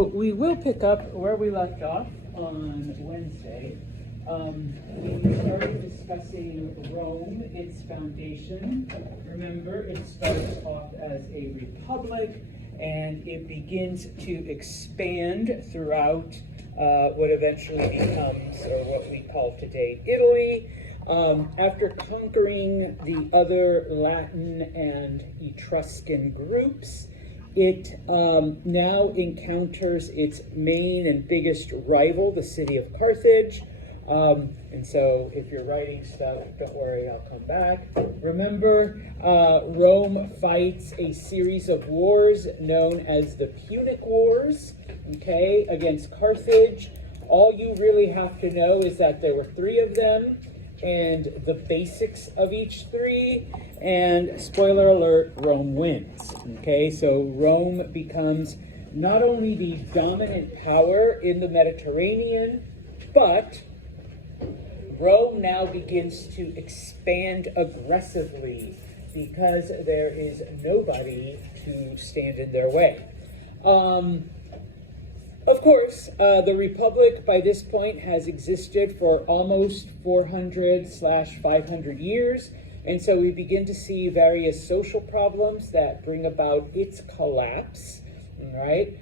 We will pick up where we left off on Wednesday. We started discussing Rome, its foundation. Remember, it starts off as a republic, and it begins to expand throughout what eventually becomes, or what we call today, Italy. After conquering the other Latin and Etruscan groups, it now encounters its main and biggest rival, the city of Carthage. And so if you're writing stuff, don't worry, I'll come back. Remember, Rome fights a series of wars known as the Punic Wars, okay, against Carthage. All you really have to know is that there were 3 of them, and the basics of each 3, and spoiler alert, Rome wins. Okay, so Rome becomes not only the dominant power in the Mediterranean, but Rome now begins to expand aggressively because there is nobody to stand in their way. Of course, the Republic by this point has existed for almost 400/500 years, and so we begin to see various social problems that bring about its collapse, right?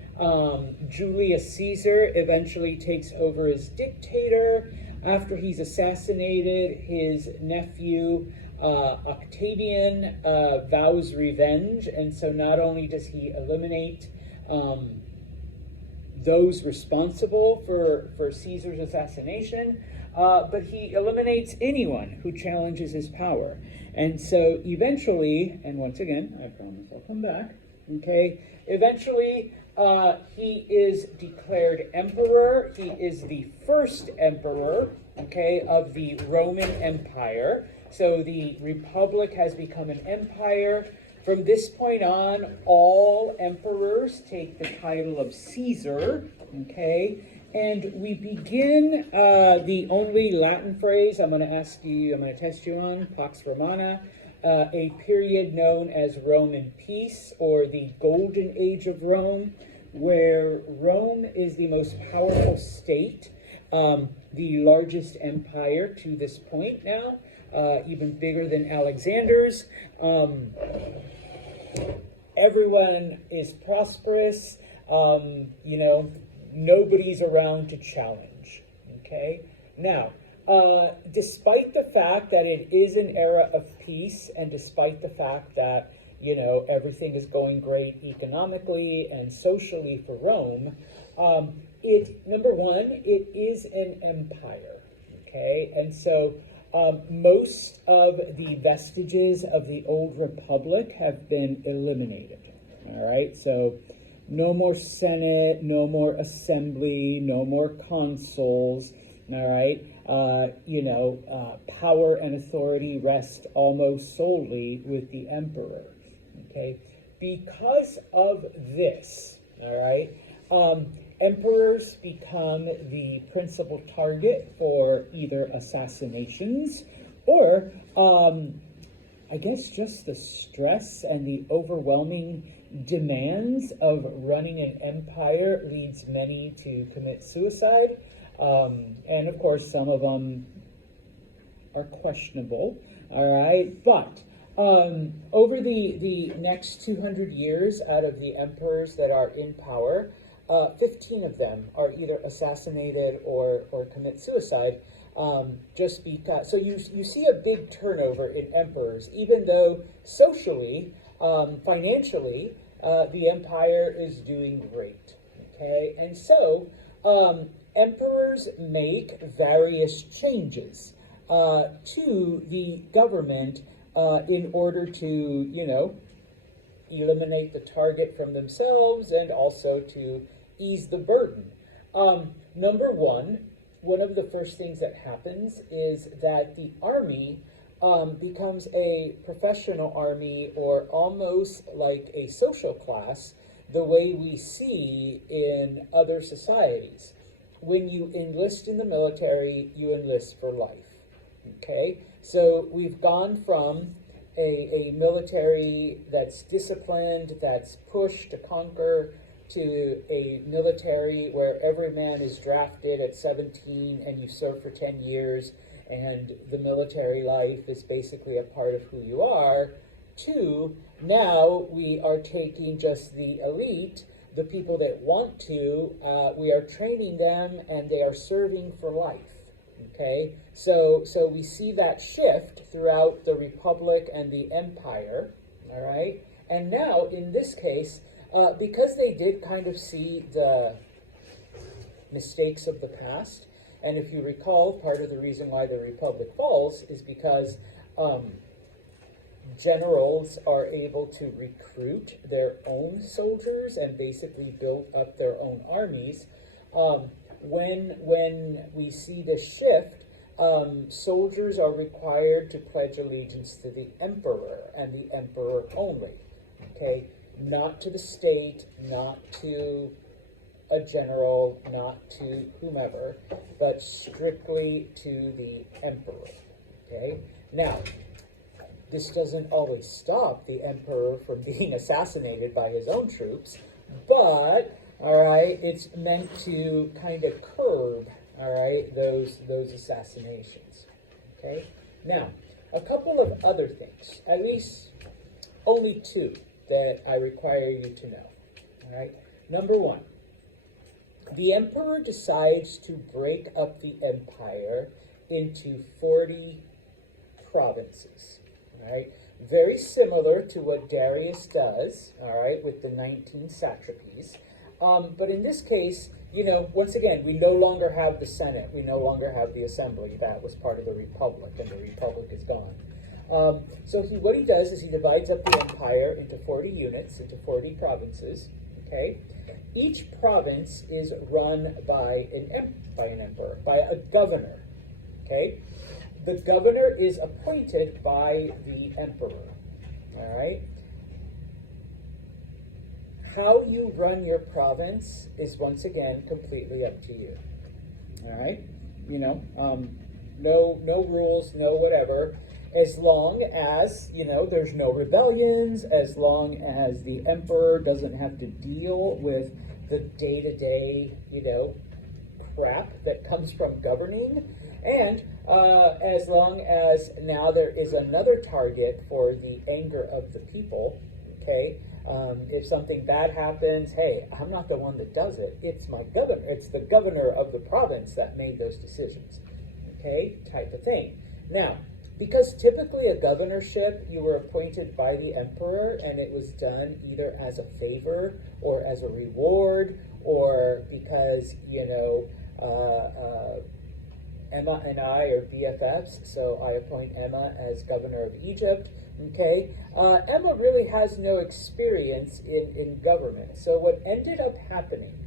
Julius Caesar eventually takes over as dictator. After he's assassinated, his nephew Octavian vows revenge, and so not only does he eliminate those responsible for Caesar's assassination, but he eliminates anyone who challenges his power. And so eventually, and once again, I promise I'll come back, okay, eventually he is declared emperor. He is the first emperor, okay, of the Roman Empire. So the Republic has become an empire. From this point on, all emperors take the title of Caesar, okay? And we begin the only Latin phrase I'm going to test you on, Pax Romana, a period known as Roman peace, or the Golden Age of Rome, where Rome is the most powerful state, the largest empire to this point now, even bigger than Alexander's. Everyone is prosperous, nobody's around to challenge, okay? Now, despite the fact that it is an era of peace, and despite the fact that, everything is going great economically and socially for Rome, number one, it is an empire, okay? And so most of the vestiges of the old republic have been eliminated, all right? So no more Senate, no more assembly, no more consuls, all right? Power and authority rest almost solely with the emperor, okay? Because of this, all right, emperors become the principal target for either assassinations or, I guess, just the stress and the overwhelming demands of running an empire leads many to commit suicide. And of course, some of them are questionable, all right? But over the next 200 years, out of the emperors that are in power, 15 of them are either assassinated or commit suicide, just because. So you see a big turnover in emperors, even though socially, financially, the empire is doing great, okay? And so emperors make various changes to the government in order to, eliminate the target from themselves and also to ease the burden. Number one of the first things that happens is that the army becomes a professional army, or almost like a social class, the way we see in other societies. When you enlist in the military, you enlist for life, okay? So we've gone from a military that's disciplined, that's pushed to conquer, to a military where every man is drafted at 17 and you serve for 10 years and the military life is basically a part of who you are, to now we are taking just the elite, the people that want to, we are training them and they are serving for life. Okay, so we see that shift throughout the Republic and the Empire, all right? And now, in this case, because they did kind of see the mistakes of the past, and if you recall, part of the reason why the Republic falls is because generals are able to recruit their own soldiers and basically build up their own armies. When we see this shift, soldiers are required to pledge allegiance to the emperor and the emperor only. Okay, not to the state, not to a general, not to whomever, but strictly to the emperor. Okay, now this doesn't always stop the emperor from being assassinated by his own troops, but all right, it's meant to kind of curb, all right, those assassinations. Okay, now a couple of other things, at least only two that I require you to know. All right, number one, the emperor decides to break up the empire into 40 provinces. All right, very similar to what Darius does, all right, with the 19 satrapies. But in this case, you know, once again, we no longer have the Senate. We no longer have the Assembly. That was part of the Republic, and the Republic is gone. So what he does is he divides up the empire into 40 units, into 40 provinces, okay? Each province is run by an emperor, by a governor, okay? The governor is appointed by the emperor, all right? How you run your province is once again completely up to you. All right, you know, no rules, no whatever. As long as there's no rebellions, as long as the emperor doesn't have to deal with the day-to-day, crap that comes from governing, and as long as now there is another target for the anger of the people. Okay. If something bad happens, hey, I'm not the one that does it. It's my governor. It's the governor of the province that made those decisions. Okay, type of thing. Now, because typically a governorship, you were appointed by the emperor, and it was done either as a favor or as a reward, or because, Emma and I are BFFs, so I appoint Emma as governor of Egypt. Okay, Emma really has no experience in government. So what ended up happening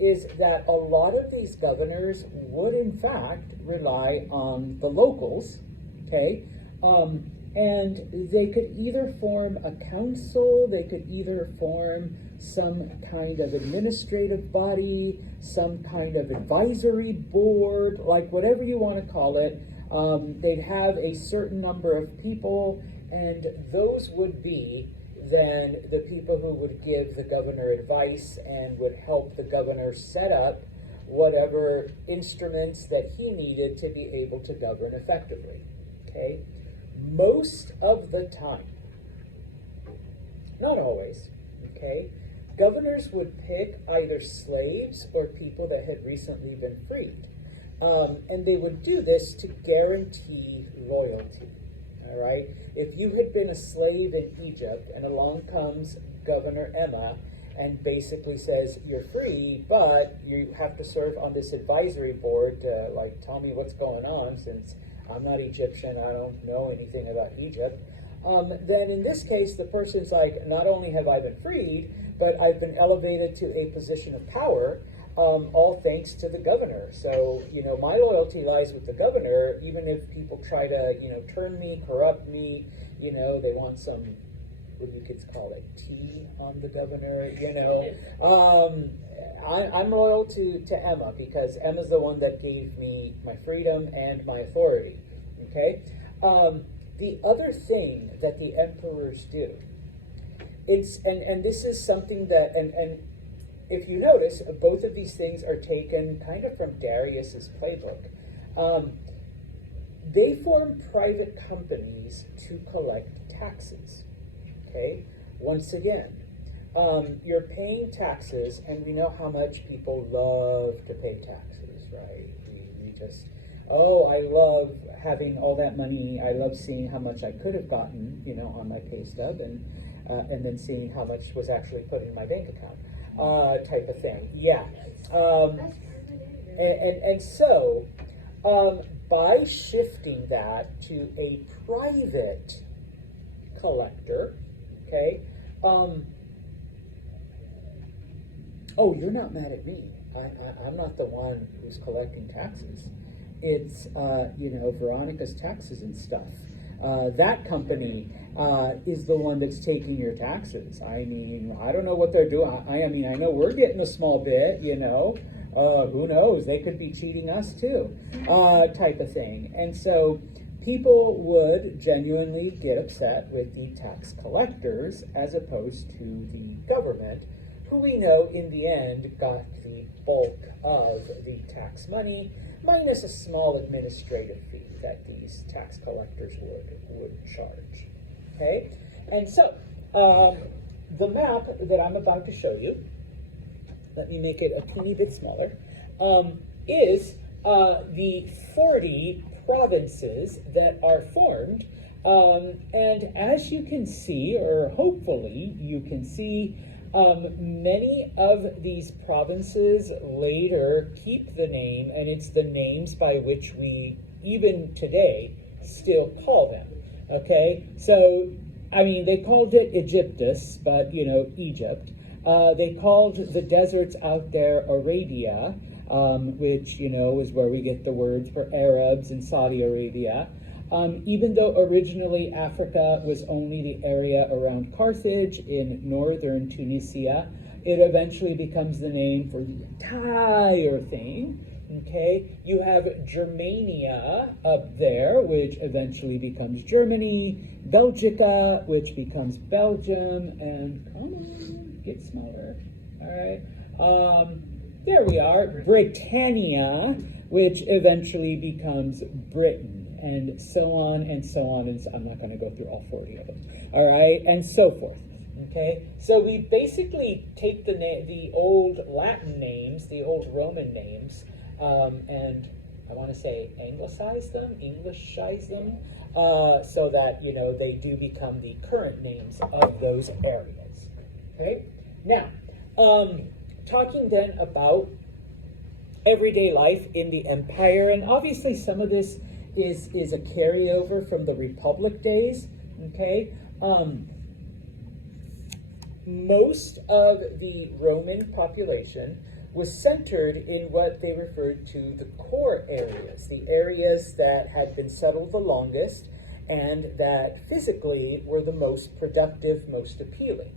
is that a lot of these governors would in fact rely on the locals, okay? And they could either form a council, they could either form some kind of administrative body, some kind of advisory board, like whatever you want to call it. They'd have a certain number of people, and those would be then the people who would give the governor advice and would help the governor set up whatever instruments that he needed to be able to govern effectively. Okay? Most of the time, not always, okay, governors would pick either slaves or people that had recently been freed. And they would do this to guarantee loyalty. All right? If you had been a slave in Egypt and along comes Governor Emma and basically says, you're free, but you have to serve on this advisory board to, tell me what's going on, since I'm not Egyptian, I don't know anything about Egypt, then in this case, the person's like, not only have I been freed, but I've been elevated to a position of power, all thanks to the governor. So, my loyalty lies with the governor, even if people try to, turn me, corrupt me, they want some, what do you kids call it, tea on the governor, I'm loyal to Emma, because Emma's the one that gave me my freedom and my authority, okay? The other thing that the emperors do, and this is something that, and if you notice, both of these things are taken kind of from Darius's playbook. They form private companies to collect taxes. Okay, once again, you're paying taxes, and we know how much people love to pay taxes, right? We just, oh, I love having all that money. I love seeing how much I could have gotten, on my pay stub, and then seeing how much was actually put in my bank account, type of thing. Yeah, and so by shifting that to a private collector, okay. Oh, you're not mad at me. I'm not the one who's collecting taxes. It's, Veronica's Taxes and stuff. That company is the one that's taking your taxes. I mean, I don't know what they're doing. I mean, I know we're getting a small bit, who knows? They could be cheating us too, type of thing. And so people would genuinely get upset with the tax collectors as opposed to the government, who we know in the end got the bulk of the tax money, minus a small administrative fee that these tax collectors would charge. Okay? And so, the map that I'm about to show you, let me make it a teeny bit smaller, is the 40 provinces that are formed. And as you can see, or hopefully you can see, many of these provinces later keep the name, and it's the names by which we, even today, still call them. Okay? So, I mean, they called it Egyptus, but, Egypt. They called the deserts out there Arabia, which, is where we get the words for Arabs in Saudi Arabia. Even though originally Africa was only the area around Carthage in northern Tunisia, it eventually becomes the name for the entire thing. Okay, you have Germania up there, which eventually becomes Germany, Belgica, which becomes Belgium, and come on, get smaller. All right, there we are, Britannia, which eventually becomes Britain, and so on and so on, and so, I'm not going to go through all 40 of them. All right, and so forth. Okay, so we basically take the old Latin names, the old Roman names, and I want to say anglicize them, Englishize them, so that, they do become the current names of those areas. Okay, now, talking then about everyday life in the empire, and obviously some of this is a carryover from the Republic days. Okay, most of the Roman population was centered in what they referred to the core areas, the areas that had been settled the longest and that physically were the most productive, most appealing.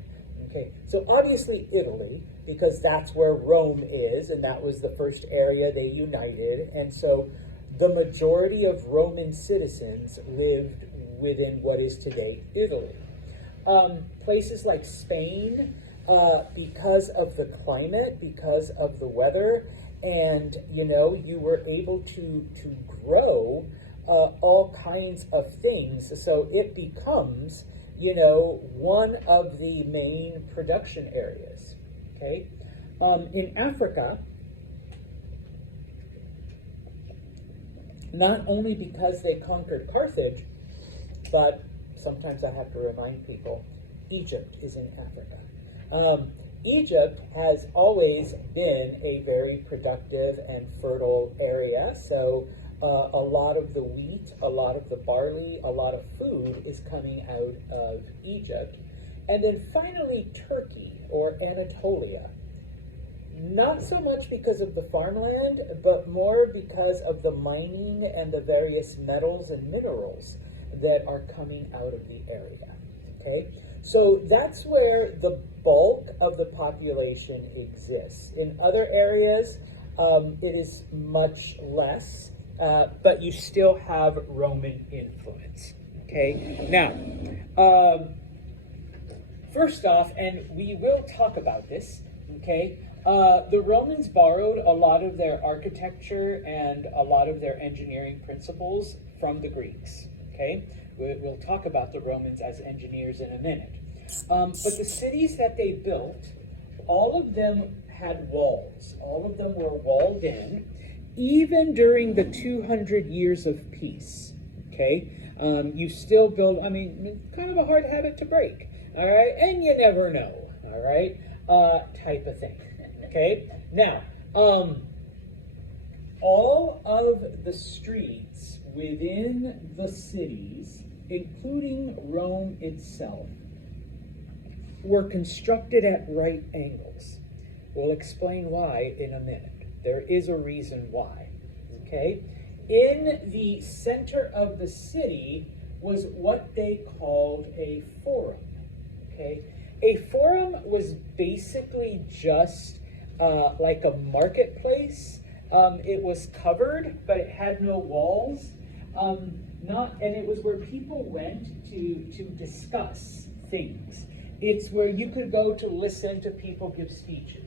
Okay, so obviously Italy, because that's where Rome is, and that was the first area they united, and so the majority of Roman citizens lived within what is today Italy. Places like Spain, because of the climate, because of the weather, and you were able to grow all kinds of things, so it becomes one of the main production areas. Okay, in Africa, not only because they conquered Carthage, but sometimes I have to remind people, Egypt is in Africa. Egypt has always been a very productive and fertile area, so a lot of the wheat, a lot of the barley, a lot of food is coming out of Egypt. And then finally Turkey, or Anatolia. Not so much because of the farmland, but more because of the mining and the various metals and minerals that are coming out of the area. Okay, so that's where the bulk of the population exists. In other areas, it is much less, but you still have Roman influence. Okay, now, first off, and we will talk about this, okay, The Romans borrowed a lot of their architecture and a lot of their engineering principles from the Greeks. Okay, we'll talk about the Romans as engineers in a minute. But the cities that they built, all of them had walls. All of them were walled in, even during the 200 years of peace. Okay, you still build. I mean, kind of a hard habit to break. All right, and you never know. All right, type of thing. Okay, now, all of the streets within the cities, including Rome itself, were constructed at right angles. We'll explain why in a minute. There is a reason why. Okay, in the center of the city was what they called a forum. Okay, a forum was basically just like a marketplace. It was covered, but it had no walls. And it was where people went to discuss things. It's where you could go to listen to people give speeches.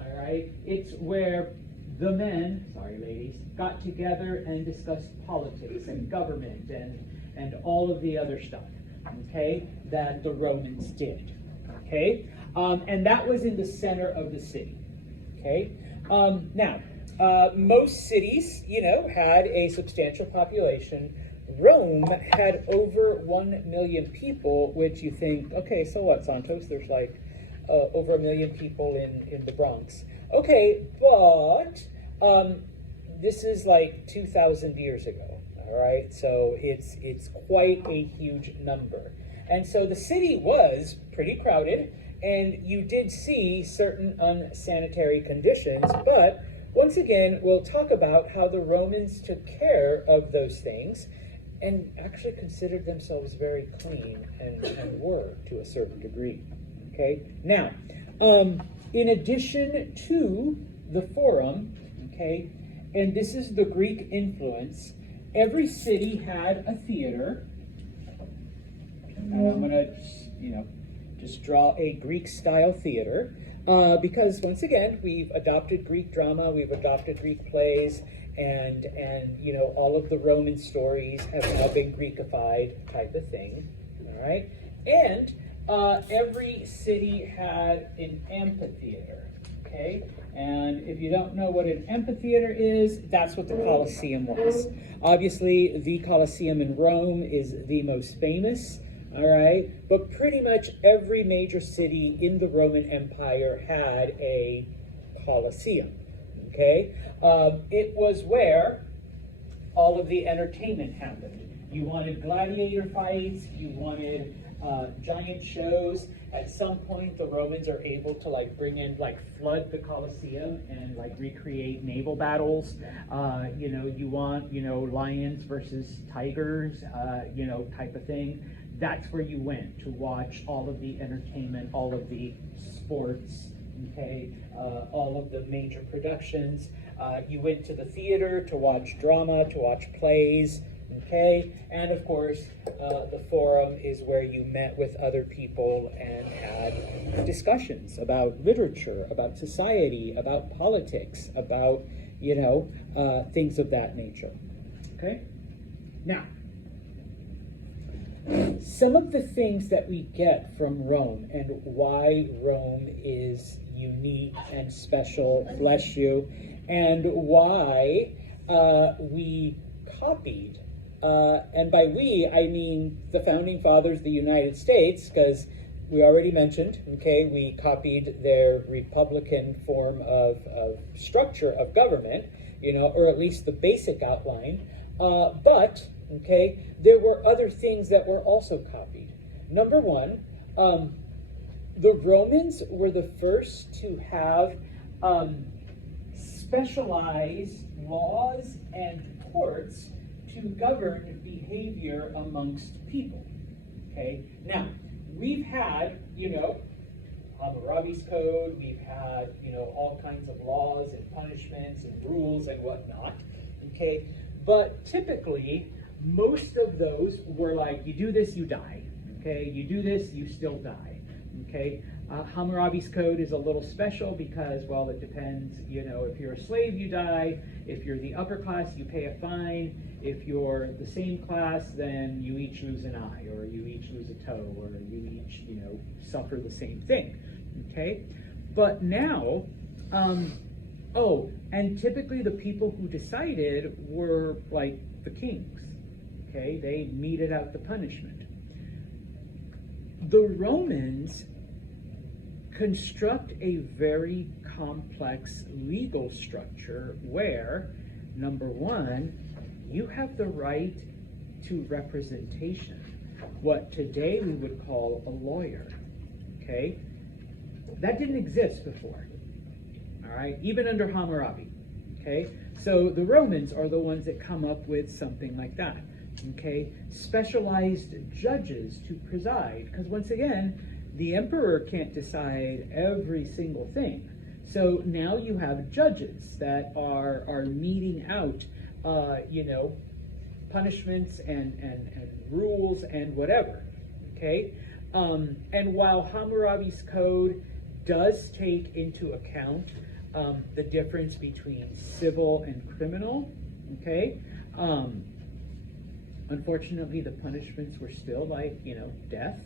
All right. It's where the men, sorry ladies, got together and discussed politics and government and all of the other stuff. Okay, that the Romans did. Okay, and that was in the center of the city. Okay, now, most cities, had a substantial population. Rome had over 1 million people, which you think, okay, so what, Santos? There's like over 1 million people in the Bronx. Okay, but this is like 2,000 years ago, all right? So it's quite a huge number. And so the city was pretty crowded, and you did see certain unsanitary conditions, but once again, we'll talk about how the Romans took care of those things and actually considered themselves very clean and were to a certain degree. Okay, now, in addition to the forum, okay, and this is the Greek influence, every city had a theater. And I'm going to, just draw a Greek-style theater, because once again, we've adopted Greek drama, we've adopted Greek plays, and all of the Roman stories have now been Greekified, type of thing. All right, and every city had an amphitheater. Okay, and if you don't know what an amphitheater is, that's what the Colosseum was. Obviously, the Colosseum in Rome is the most famous. All right, but pretty much every major city in the Roman Empire had a Colosseum. Okay, it was where all of the entertainment happened. You wanted gladiator fights, you wanted giant shows. At some point, the Romans are able to flood the Colosseum and recreate naval battles. You want lions versus tigers, type of thing. That's where you went to watch all of the entertainment, all of the sports, okay, all of the major productions. You went to the theater to watch drama, to watch plays, okay, and of course, the forum is where you met with other people and had discussions about literature, about society, about politics, about, things of that nature, okay? Now, some of the things that we get from Rome and why Rome is unique and special, bless you, and why we copied, and by we, I mean the founding fathers of the United States, because we already mentioned, okay, we copied their republican form of structure of government, or at least the basic outline, but okay, there were other things that were also copied. Number one, the Romans were the first to have specialized laws and courts to govern behavior amongst people. Okay, now we've had, Hammurabi's Code, we've had, all kinds of laws and punishments and rules and whatnot. Okay, but typically, most of those were like, you do this, you die. Okay, you do this, you still die. Okay, Hammurabi's code is a little special because, well, it depends, you know, if you're a slave, you die. If you're the upper class, you pay a fine. If you're the same class, then you each lose an eye, or you each lose a toe, or you each, you know, suffer the same thing, okay? But now, oh, and typically the people who decided were like the kings, okay? They meted out the punishment. The Romans construct a very complex legal structure where, number one, you have the right to representation, what today we would call a lawyer, okay? That didn't exist before, all right, even under Hammurabi, okay? So the Romans are the ones that come up with something like that, okay? Specialized judges to preside, because once again, the emperor can't decide every single thing. So now you have judges that are meting out, you know, punishments and rules and whatever, okay? And while Hammurabi's code does take into account the difference between civil and criminal, okay? Unfortunately, the punishments were still like, you know, death.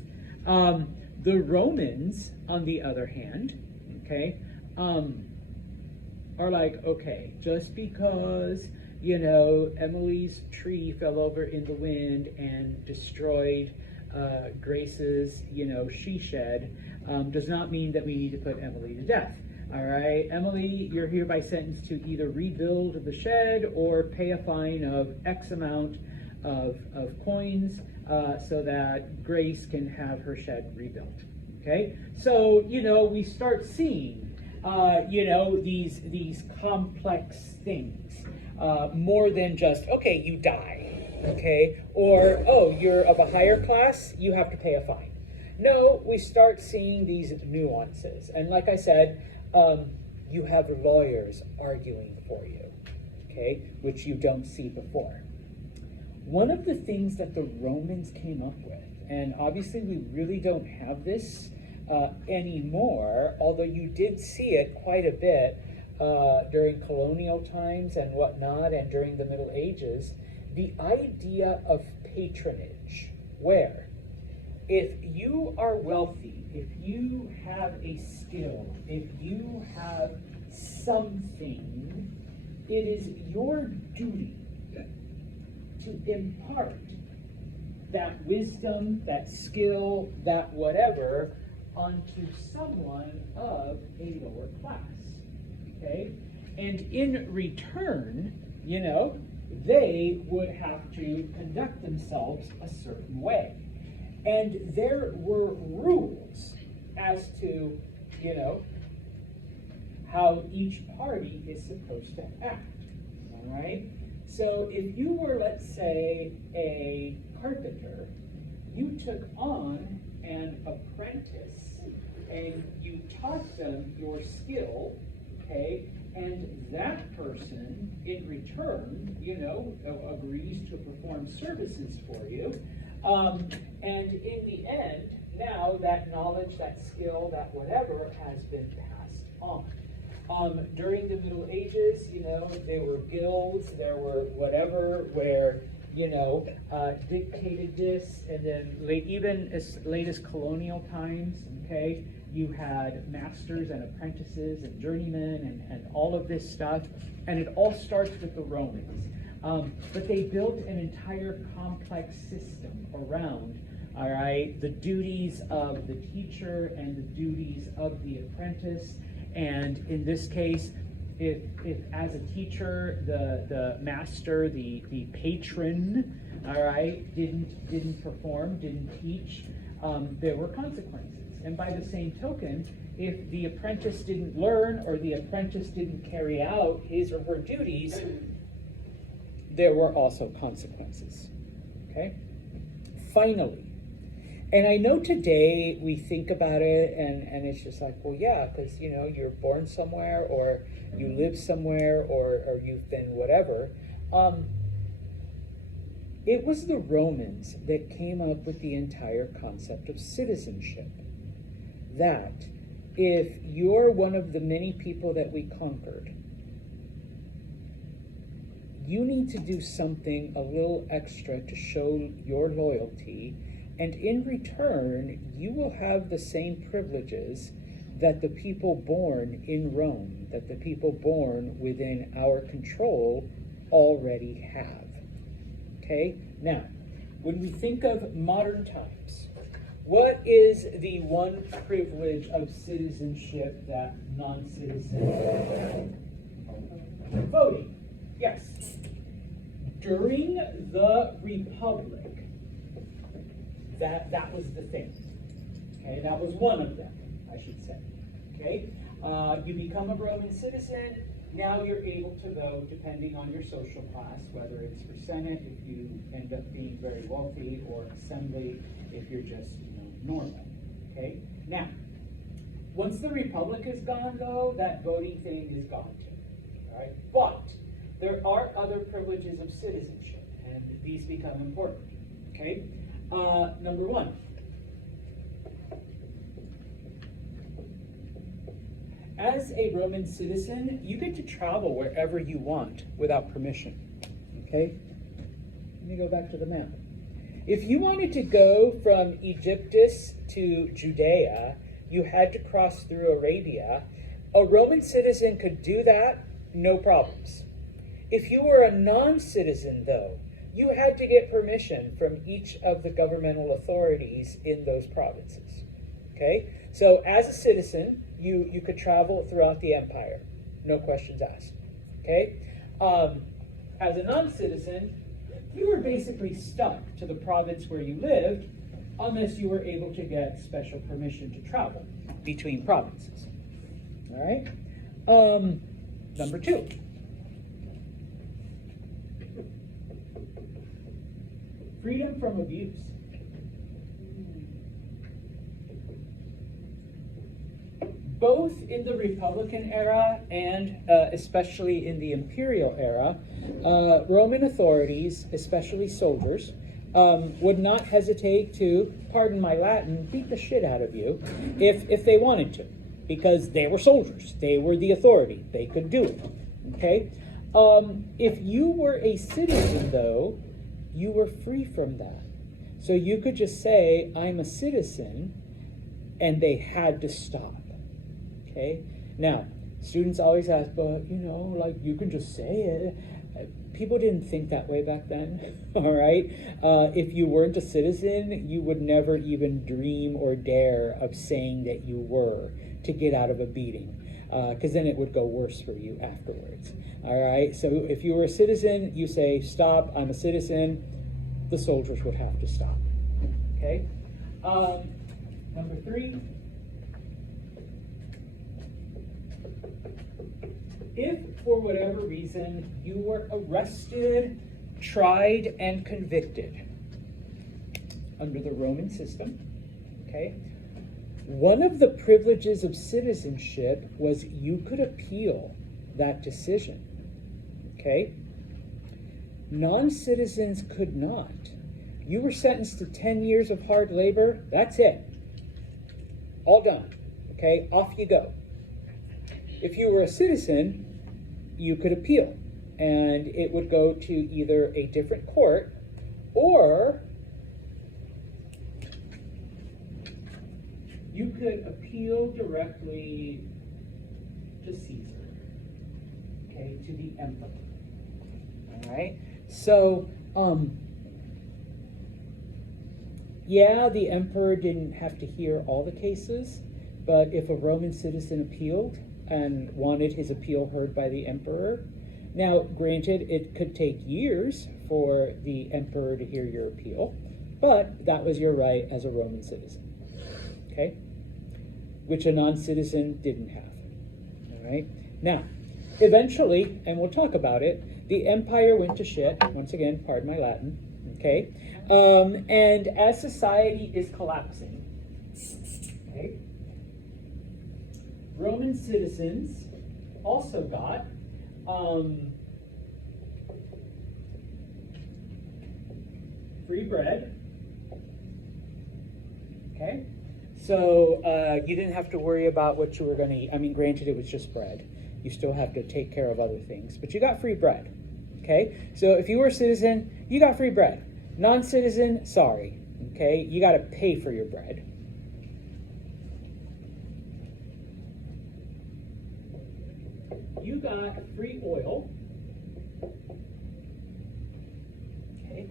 The Romans, on the other hand, okay, are like, okay, just because, you know, Emily's tree fell over in the wind and destroyed Grace's, you know, she shed, does not mean that we need to put Emily to death. All right, Emily, you're hereby sentenced to either rebuild the shed or pay a fine of X amount of coins so that Grace can have her shed rebuilt. Okay, so, you know, we start seeing, you know, these complex things, more than just, okay, you die, okay, or, oh, you're of a higher class, you have to pay a fine. No, we start seeing these nuances, and like I said, you have lawyers arguing for you, okay, which you don't see before. One of the things that the Romans came up with, and obviously we really don't have this anymore, although you did see it quite a bit during colonial times and whatnot, and during the Middle Ages, the idea of patronage, where if you are wealthy, if you have a skill, if you have something, it is your duty to impart that wisdom, that skill, that whatever onto someone of a lower class, okay? And in return, you know, they would have to conduct themselves a certain way. And there were rules as to, you know, how each party is supposed to act, all right? So if you were, let's say, a carpenter, you took on an apprentice and you taught them your skill, okay, and that person in return, you know, agrees to perform services for you. And in the end, now that knowledge, that skill, that whatever has been passed on. During the Middle Ages, you know, there were guilds, there were whatever, where, you know, dictated this, and then even as late as colonial times, okay, you had masters and apprentices and journeymen and all of this stuff, and it all starts with the Romans. But they built an entire complex system around, all right, the duties of the teacher and the duties of the apprentice. And in this case, if as a teacher, the master, the patron, all right, didn't perform, didn't teach, there were consequences. And by the same token, if the apprentice didn't learn or the apprentice didn't carry out his or her duties, there were also consequences, okay? Finally, and I know today we think about it and it's just like, well, yeah, because, you know, you're born somewhere or you live somewhere or you've been whatever. It was the Romans that came up with the entire concept of citizenship. That if you're one of the many people that we conquered, you need to do something a little extra to show your loyalty, and in return, you will have the same privileges that the people born in Rome, that the people born within our control already have. Okay? Now, when we think of modern times, what is the one privilege of citizenship that non-citizens have? Voting. Yes. During the Republic, that was the thing. Okay, that was one of them, I should say. Okay, you become a Roman citizen. Now you're able to vote depending on your social class, whether it's for Senate if you end up being very wealthy, or Assembly if you're just normal. Okay. Now, once the Republic is gone, though, that voting thing is gone too. All right, but there are other privileges of citizenship, and these become important. Okay. Number one. As a Roman citizen, you get to travel wherever you want without permission. Okay? Let me go back to the map. If you wanted to go from Egyptus to Judea, you had to cross through Arabia. A Roman citizen could do that, no problems. If you were a non-citizen, though, you had to get permission from each of the governmental authorities in those provinces. Okay? So as a citizen, you could travel throughout the empire, no questions asked. Okay? As a non-citizen, you were basically stuck to the province where you lived unless you were able to get special permission to travel between provinces. All right? Number two. Freedom from abuse. Both in the Republican era and especially in the imperial era, Roman authorities, especially soldiers, would not hesitate to, pardon my Latin, beat the shit out of you if they wanted to, because they were soldiers. They were the authority. They could do it. Okay? If you were a citizen, though, you were free from that. So you could just say, I'm a citizen, and they had to stop. Okay? Now, students always ask, but, like, you can just say it. People didn't think that way back then, all right? If you weren't a citizen, you would never even dream or dare of saying that you were to get out of a beating, because then it would go worse for you afterwards, all right? So if you were a citizen, you say, stop, I'm a citizen, the soldiers would have to stop, okay? Number three. If, for whatever reason, you were arrested, tried, and convicted under the Roman system, okay, one of the privileges of citizenship was you could appeal that decision, okay? Non-citizens could not. You were sentenced to 10 years of hard labor, that's it. All done, okay? Off you go. If you were a citizen, you could appeal, and it would go to either a different court, or you could appeal directly to Caesar, okay, to the emperor. All right? So, yeah, the emperor didn't have to hear all the cases, but if a Roman citizen appealed and wanted his appeal heard by the emperor, now, granted, it could take years for the emperor to hear your appeal, but that was your right as a Roman citizen, okay? Which a non-citizen didn't have, all right? Now, eventually, and we'll talk about it, the empire went to shit, once again, pardon my Latin, okay? And as society is collapsing, okay, Roman citizens also got free bread, okay? So you didn't have to worry about what you were going to eat. I mean, granted, it was just bread. You still have to take care of other things, but you got free bread. Okay, so if you were a citizen, you got free bread. Non-citizen, sorry. Okay, you got to pay for your bread. You got free oil. Okay.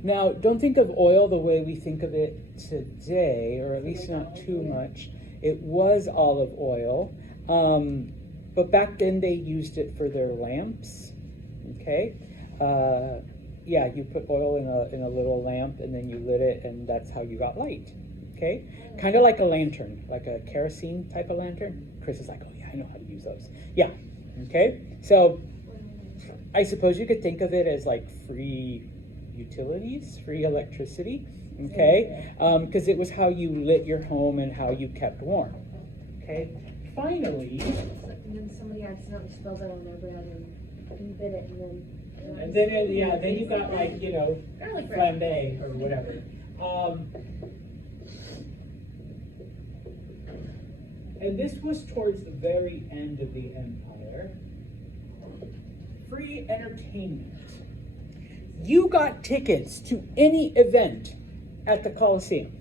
Now, don't think of oil the way we think of it today, or at least not too much. It was olive oil, but back then they used it for their lamps. Okay. Yeah, you put oil in a little lamp, and then you lit it, and that's how you got light. Okay, kind of like a lantern, like a kerosene type of lantern. Chris is like, oh yeah, I know how to use those. Yeah. Okay, so I suppose you could think of it as like free utilities, free electricity. Okay, because it was how you lit your home and how you kept warm. Okay, finally. And then somebody accidentally spills it on their bread and you bit it and then. And then, then you got like, flambe or whatever. And this was towards the very end of the empire. Free entertainment. You got tickets to any event at the Coliseum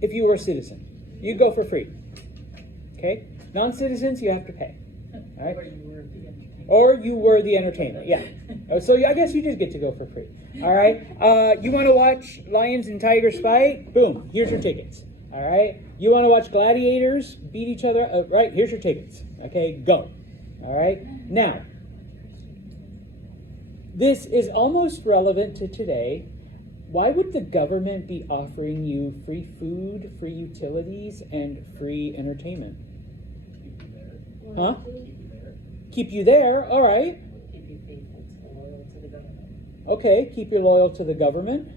if you were a citizen. You go for free. Okay? Non-citizens, you have to pay. All right? Or you were the entertainment, yeah. So I guess you did get to go for free. All right. You want to watch lions and tigers fight? Boom. Here's your tickets. All right. You want to watch gladiators beat each other? Right. Here's your tickets. Okay. Go. All right. Now, this is almost relevant to today. Why would the government be offering you free food, free utilities, and free entertainment? Huh? Keep you there, all right. Keep you faithful to loyal to the government. Okay, keep you loyal to the government.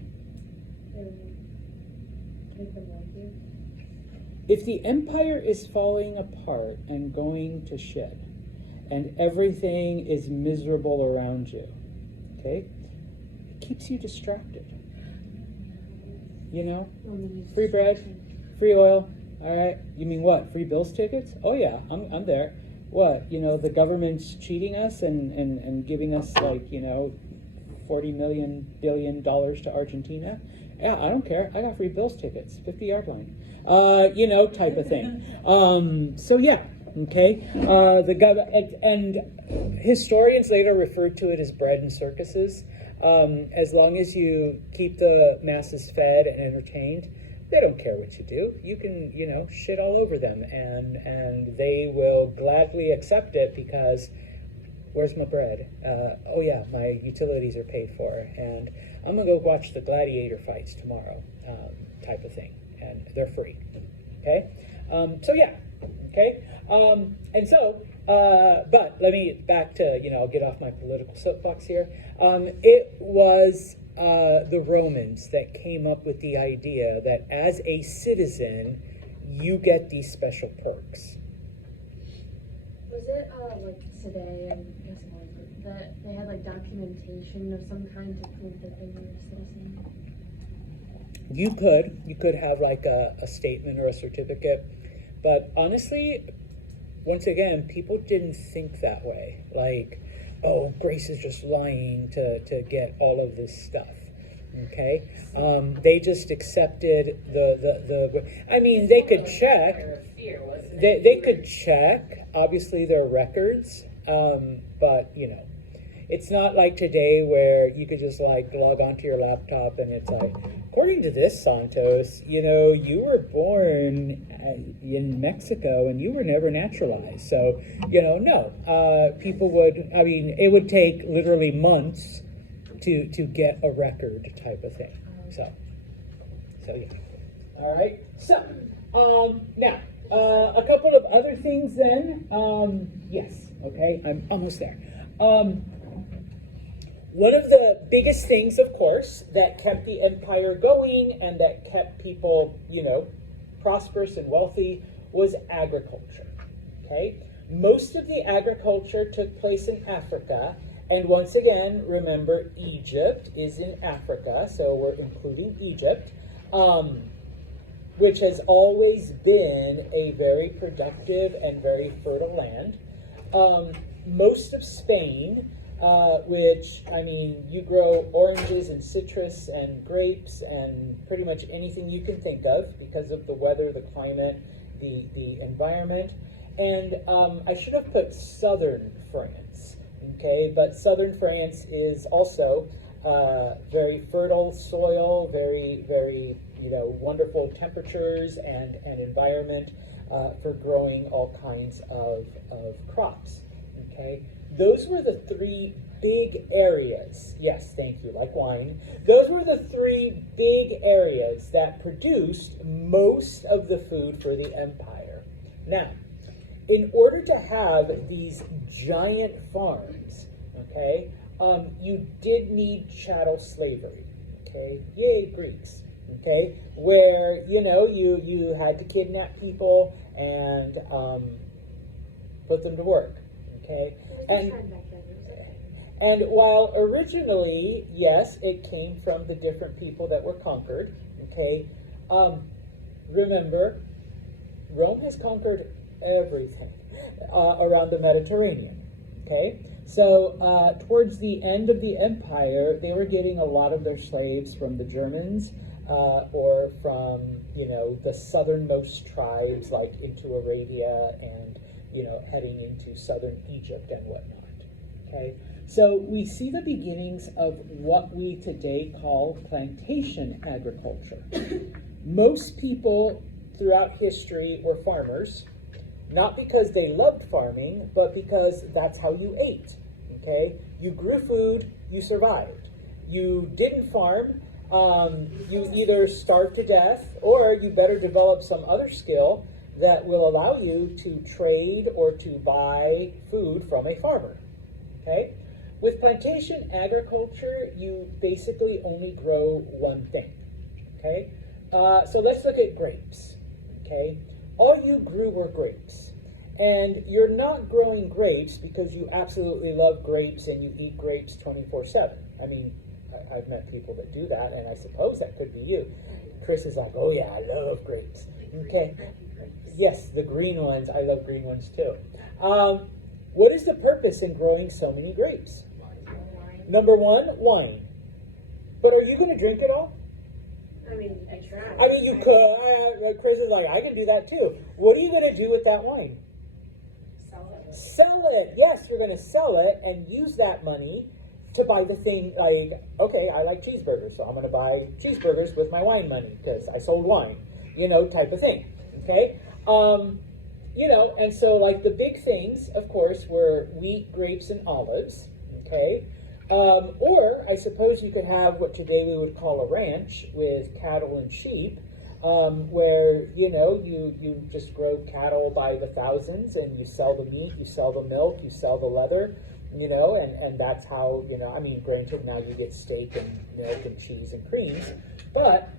Make them like you. If the empire is falling apart and going to shit, and everything is miserable around you, okay, it keeps you distracted. You know, free bread, free oil. All right. You mean what? Free bills tickets? Oh yeah, I'm there. What, the government's cheating us and giving us like, $40 billion to Argentina? Yeah, I don't care. I got free bills tickets, 50-yard line, type of thing. So yeah, okay. And historians later referred to it as bread and circuses. As long as you keep the masses fed and entertained, they don't care what you do. You can, shit all over them, and they will gladly accept it because where's my bread? Oh yeah, my utilities are paid for, and I'm gonna go watch the gladiator fights tomorrow, type of thing, and they're free. Okay, so yeah, okay, and so, but let me back to I'll get off my political soapbox here. It was the Romans that came up with the idea that as a citizen, you get these special perks. Was it like today, and that they had like documentation of some kind to prove that they were a citizen? You could have like a statement or a certificate, but honestly, once again, people didn't think that way. Like, oh, Grace is just lying to get all of this stuff. Okay, they just accepted the. I mean, they could check. They could check, obviously, their records, but it's not like today where you could just like log onto your laptop and it's like, according to this, Santos, you were born in Mexico and you were never naturalized. So, no, people would, I mean, it would take literally months to get a record type of thing. So yeah. All right. So, now, a couple of other things then. Yes. Okay. I'm almost there. One of the biggest things, of course, that kept the empire going and that kept people, prosperous and wealthy was agriculture. Okay? Most of the agriculture took place in Africa. And once again, remember, Egypt is in Africa, so we're including Egypt. which has always been a very productive and very fertile land. Most of Spain, which, I mean, you grow oranges and citrus and grapes and pretty much anything you can think of because of the weather, the climate, the environment. And I should have put southern France, okay? But southern France is also very fertile soil, very, very, wonderful temperatures and environment for growing all kinds of crops, okay? Those were the three big areas. Yes, thank you, like wine. Those were the three big areas that produced most of the food for the empire. Now, in order to have these giant farms, okay, you did need chattel slavery, okay? Yay, Greeks, okay? Where, you had to kidnap people and put them to work, okay? And while originally, yes, it came from the different people that were conquered, okay, remember, Rome has conquered everything around the Mediterranean, okay? So towards the end of the empire, they were getting a lot of their slaves from the Germans or from, the southernmost tribes like into Arabia and, heading into southern Egypt and whatnot, okay? So we see the beginnings of what we today call plantation agriculture. Most people throughout history were farmers, not because they loved farming, but because that's how you ate, okay? You grew food, you survived. You didn't farm, you either starved to death, or you better develop some other skill that will allow you to trade or to buy food from a farmer, okay? With plantation agriculture, you basically only grow one thing, okay? So let's look at grapes, okay? All you grew were grapes. And you're not growing grapes because you absolutely love grapes and you eat grapes 24/7. I mean, I've met people that do that, and I suppose that could be you. Chris is like, oh yeah, I love grapes. Okay. Yes, the green ones. I love green ones too. What is the purpose in growing so many grapes? Number one, wine. But are you going to drink it all? I mean, I try. I mean, you could. Chris is like, I can do that too. What are you going to do with that wine? Sell it. Yes, you're going to sell it and use that money to buy the thing. Like, okay, I like cheeseburgers, so I'm going to buy cheeseburgers with my wine money because I sold wine, type of thing. Okay? And so like the big things, of course, were wheat, grapes, and olives. Okay? Or I suppose you could have what today we would call a ranch with cattle and sheep, where, you just grow cattle by the thousands and you sell the meat, you sell the milk, you sell the leather, and that's how, I mean, granted now you get steak and milk and cheese and creams, but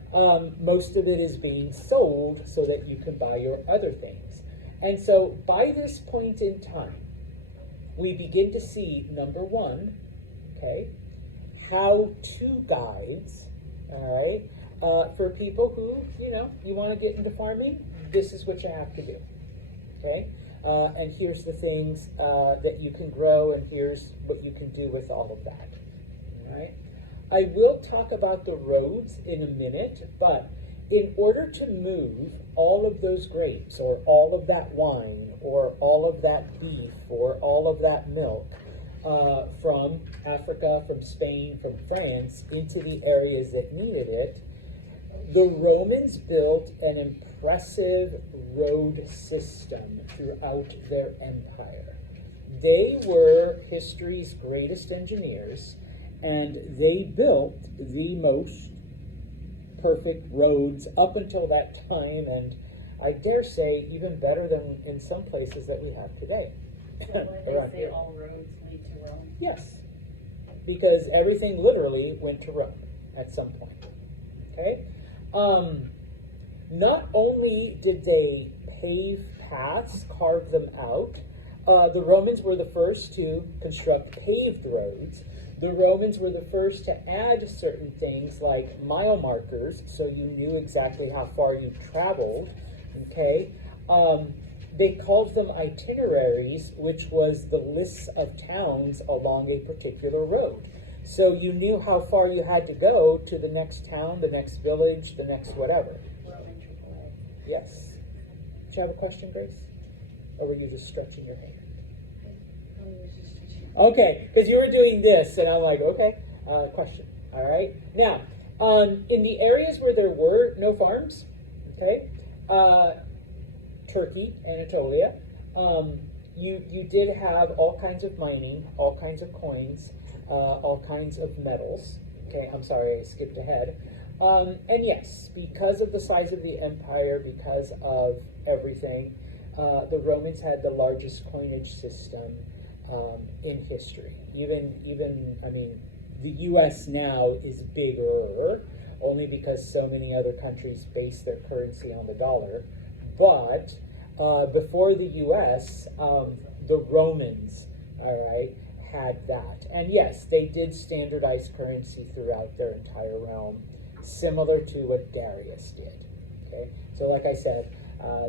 most of it is being sold so that you can buy your other things. And so by this point in time, we begin to see, number one, okay, how-to guides, all right, for people who, you want to get into farming, this is what you have to do, okay? And here's the things that you can grow, and here's what you can do with all of that, all right? I will talk about the roads in a minute, but in order to move all of those grapes, or all of that wine, or all of that beef, or all of that milk, from Africa, from Spain, from France, into the areas that needed it, the Romans built an impressive road system throughout their empire. They were history's greatest engineers, and they built the most perfect roads up until that time, and I dare say even better than in some places that we have today. So why they say all roads lead to Rome? Yes, because everything literally went to Rome at some point. Okay? Not only did they pave paths, carve them out, The Romans were the first to construct paved roads. The Romans were the first to add certain things like mile markers, so you knew exactly how far you traveled. Okay, they called them itineraries, which was the lists of towns along a particular road. So you knew how far you had to go to the next town, the next village, the next whatever. Roman AAA. Yes. Did you have a question, Grace? Or were you just stretching your hand? Okay, because you were doing this, and I'm like, okay, question. All right. Now, in the areas where there were no farms, okay, Turkey, Anatolia, you did have all kinds of mining, all kinds of coins, all kinds of metals. Okay, I'm sorry, I skipped ahead. And yes, because of the size of the empire, because of everything, the Romans had the largest coinage system in history. Even I mean, the U.S. now is bigger, only because so many other countries base their currency on the dollar. But before the U.S., the Romans, all right, had that. And yes, they did standardize currency throughout their entire realm, similar to what Darius did. Okay, so like I said,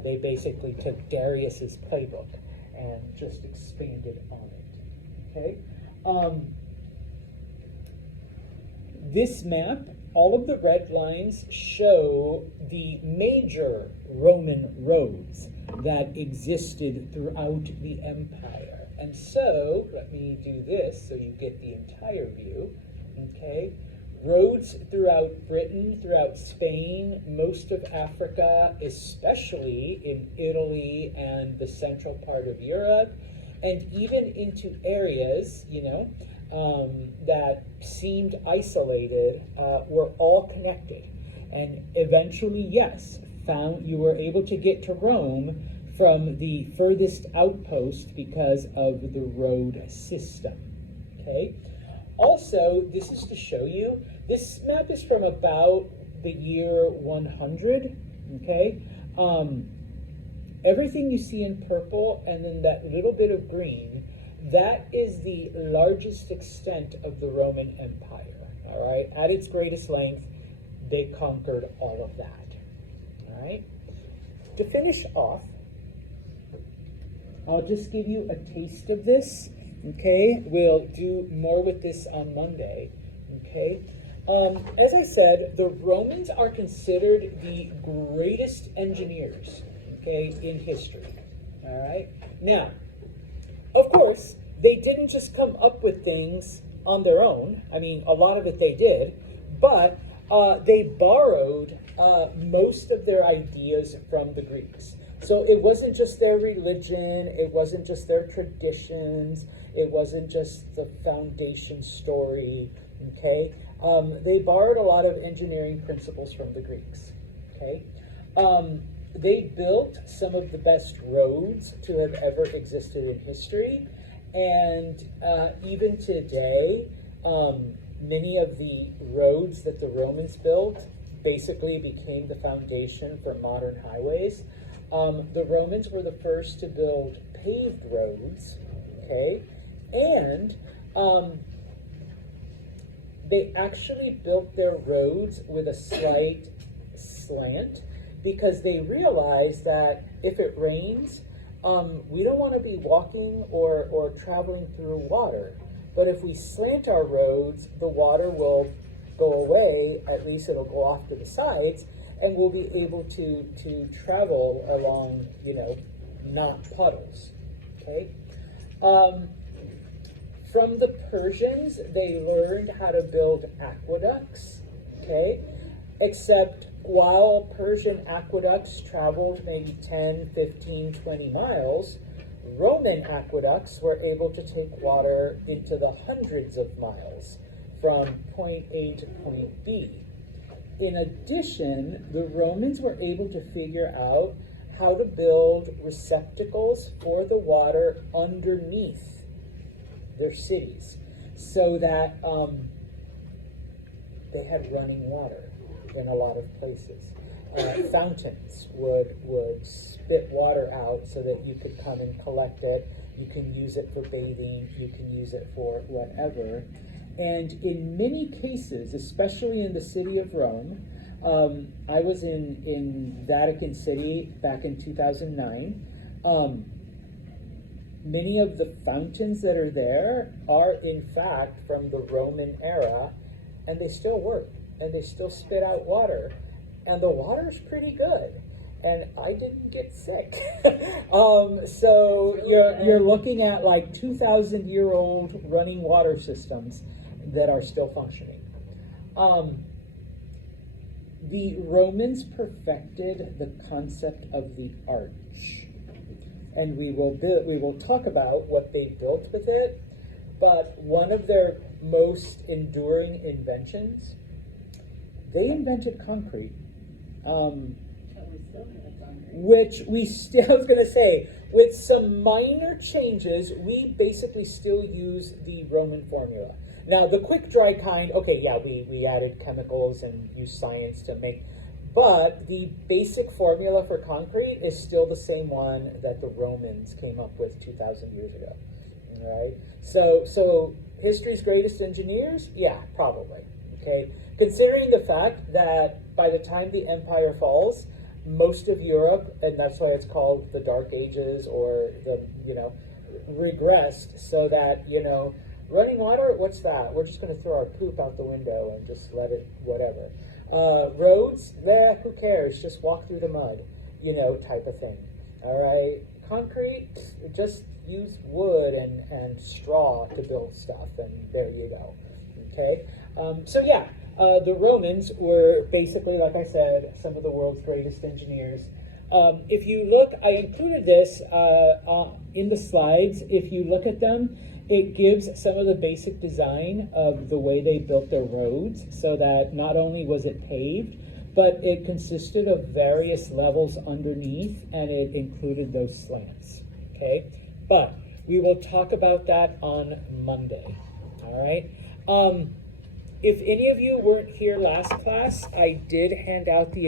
they basically took Darius's playbook and just expanded on it. Okay, this map, all of the red lines show the major Roman roads that existed throughout the empire. And so, let me do this so you get the entire view. Okay, roads throughout Britain, throughout Spain, most of Africa, especially in Italy and the central part of Europe, and even into areas, that seemed isolated, were all connected. And eventually, yes, you were able to get to Rome from the furthest outpost because of the road system. Okay. Also, this is to show you, this map is from about the year 100, okay? Everything you see in purple and then that little bit of green, that is the largest extent of the Roman Empire, all right? At its greatest length, they conquered all of that, all right? To finish off, I'll just give you a taste of this. Okay, we'll do more with this on Monday. Okay, as I said, the Romans are considered the greatest engineers, okay, in history. All right. Now, of course, they didn't just come up with things on their own. I mean, a lot of it they did, but they borrowed most of their ideas from the Greeks. So it wasn't just their religion, it wasn't just their traditions, it wasn't just the foundation story, okay? They borrowed a lot of engineering principles from the Greeks, okay? They built some of the best roads to have ever existed in history, and even today, many of the roads that the Romans built basically became the foundation for modern highways. The Romans were the first to build paved roads, okay? And they actually built their roads with a slight slant because they realized that if it rains, we don't want to be walking or traveling through water. But if we slant our roads, the water will go away, at least it'll go off to the sides, and we'll be able to travel along, not puddles, okay? From the Persians, they learned how to build aqueducts, okay? Except while Persian aqueducts traveled maybe 10, 15, 20 miles, Roman aqueducts were able to take water into the hundreds of miles from point A to point B. In addition, the Romans were able to figure out how to build receptacles for the water underneath their cities so that they had running water in a lot of places. Fountains would spit water out so that you could come and collect it You can use it for bathing, you can use it for whatever. And in many cases, especially in the city of Rome, I was in Vatican City back in 2009. Many of the fountains that are there are in fact from the Roman era, and they still work, and they still spit out water, and the water's pretty good. And I didn't get sick. So you're looking at like 2,000-year-old running water systems that are still functioning. The Romans perfected the concept of the arch, and we will talk about what they built with it. But one of their most enduring inventions, they invented concrete. Which we still, I was going to say, with some minor changes, we basically still use the Roman formula. Now, the quick dry kind, okay, yeah, we added chemicals and used science to make, but the basic formula for concrete is still the same one that the Romans came up with 2,000 years ago. All right? So history's greatest engineers? Yeah, probably. Okay? Considering the fact that by the time the empire falls, most of Europe, and that's why it's called the Dark Ages, or regressed, so that, running water, what's that? We're just going to throw our poop out the window and just let it, whatever. Roads, who cares? Just walk through the mud, type of thing. All right? Concrete, just use wood and straw to build stuff, and there you go. Okay? The Romans were basically, like I said, some of the world's greatest engineers. If you look, I included this in the slides. If you look at them, it gives some of the basic design of the way they built their roads, so that not only was it paved, but it consisted of various levels underneath, and it included those slants. Okay? But we will talk about that on Monday. All right? If any of you weren't here last class, I did hand out the